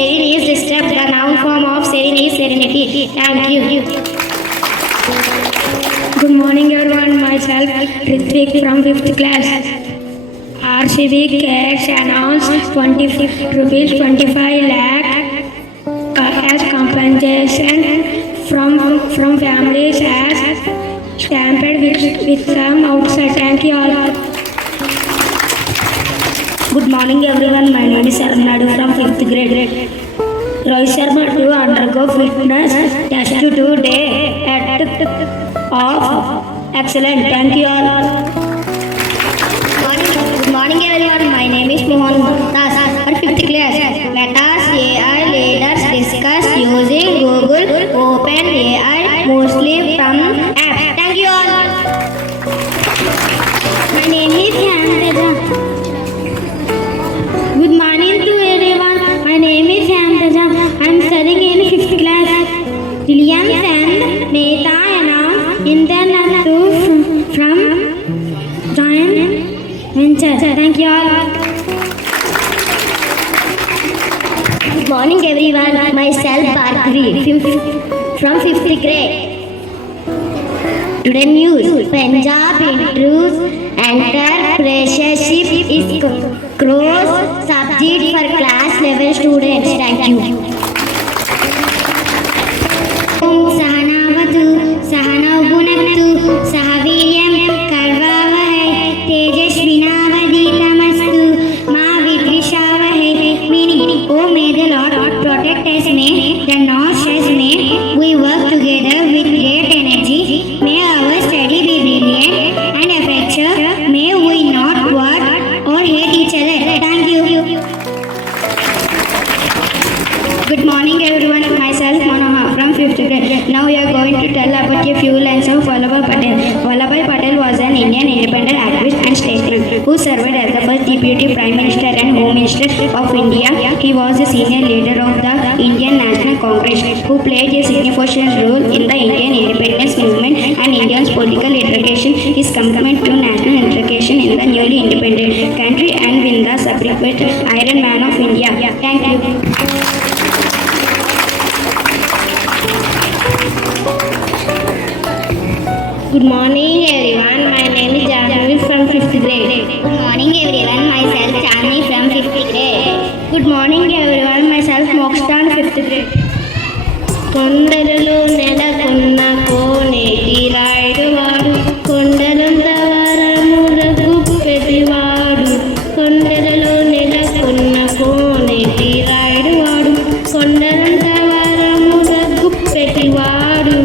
serene is disturbed. The noun form of serene is serenity. Thank you. Good morning everyone, myself Ritvik from 5th class. RCB cash announced 25 lakh as compensation from families as stamped with some outside. Thank you all. Good morning everyone, my name is Arnadu from 5th grade. Rohit Sharma to undergo fitness test today at of excellent. Thank you all. Good morning everyone. My name is Mohan Das for 5th class. Let us AI leaders discuss using Google Open AI mostly from apps. Thank you all. My name is Hamza. Good morning to everyone. My name is Hamza. I am studying in 5th class. Reliance and Meta announced internet from joint venture. Thank you all. Good morning everyone. Myself Bhargavi from 5th grade. Today news. Punjab improves entrepreneurship is cross subject for class level students. Thank you. Sahanavatu Sahanavunatu Sahaviryam Karvavahe Tejasvinavaditamastu Ma Vidvishavahe. Meaning, oh may the Lord protect us, may the Lord stress, may we work together with great energy, may our study be brilliant and effective, may we not what or hate each other. Thank you. Good morning everyone, myself Manohar from 5th grade. Now we are going to tell about a few lines of Vallabhbhai Patel. Vallabhbhai Patel was an Indian independent activist and statesman who served as the first Deputy Prime Minister and Home Minister of India. He was a senior leader of the Indian National Congress who played a significant role in the Indian independence movement and India's political integration. His commitment to national integration in the newly independent country and win the subsequent Iron Man of India. Thank you. Good morning everyone. My name is Janvi from 5th grade. Good morning everyone. Myself Chani from 5th grade. Good morning everyone, myself Mokshan 5th grade. కొండలలో నెలకొన్న కోనేటి రాయుడువాడు కొండలంత వరములకు పెరివాడు కొండలలో నెలకొన్న కోనేటి రాయుడువాడు కొండలంత వరములకు పెరివాడు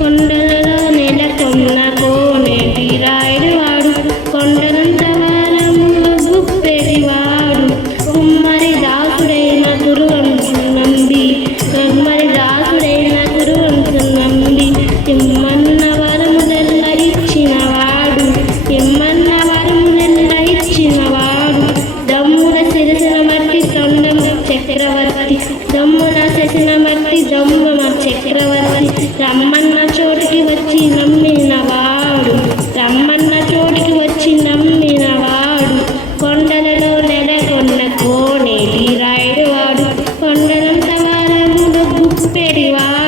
కొండలలో నెలకొన్న కోనేటి రాయుడువాడు కొండలంత వరములకు పెరివాడు కుమ్మరి దాసుడైన గురువంశం నంబి కుమ్మరి దాసుడైన గురువంశం నంబి తిమ్మన్న వరములెల్ల ఇచ్చినవాడు తిమ్మన్న వరములెల్ల ఇచ్చినవాడు దమ్ముల శిరసిన మట్టి దొండం చక్రవర్తి దమ్ముల శిరసిన మట్టి దొంబమ చక్రవర్తి రమ్మన్న చోటికి వచ్చి నమ్మినవాడు రమ్మన్న చోటికి వచ్చి నమ్మినవాడు కొండలలో నెలకొన్న కోనేటి రాయుడువాడు కొండలంత వారముల గుప్పెడివాడు.